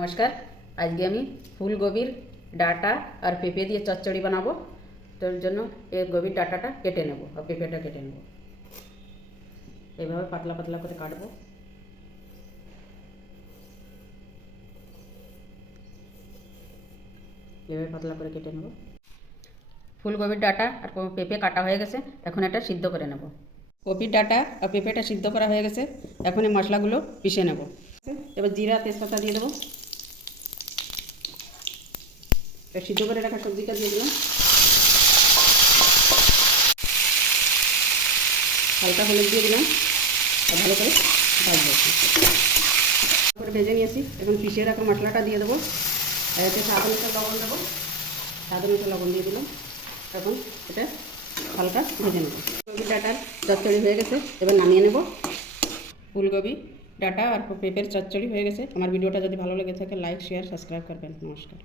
নমস্কার। আজকে আমি ফুলকপির ডাঁটা আর পেঁপে দিয়ে চচ্চড়ি বানাবো। তার জন্য এই কপির ডাঁটাটা কেটে নেব আর পেঁপেটা কেটে নেব। এইভাবে পাতলা পাতলা করে কাটবো। এইভাবে পাতলা করে কেটে নেব। ফুলকপির ডাঁটা আর পেঁপে কাটা হয়ে গেছে, এখন এটা সিদ্ধ করে নেব। কপির ডাঁটা আর পেঁপেটা সিদ্ধ করা হয়ে গেছে, এখন এই মশলাগুলো পিষে নেব। এবার জিরা তেজপাতা দিয়ে দেবো। সিদ্ধ করে রাখা সবজিটা দিয়ে দিলাম। হালকা হলুদ দিয়ে দিলাম আর ভালো করে ভাজবো। করে ভেজে নিয়েছি, এখন পিষে রাখা মশলাটা দিয়ে দেবো। আর এতে স্বাদ অনুসারে লবণ দেবো। স্বাদ অনুসারে লবণ দিয়ে দিলাম। এখন এটা হালকা ভেজে নেবো। ফুলকপি ডাঁটার চচ্চড়ি হয়ে গেছে, এবার নামিয়ে নেব। ফুলকপি ডাঁটা আর পেঁপের চচ্চড়ি হয়ে গেছে। আমার ভিডিওটা যদি ভালো লেগে থাকে লাইক শেয়ার সাবস্ক্রাইব করবেন। নমস্কার।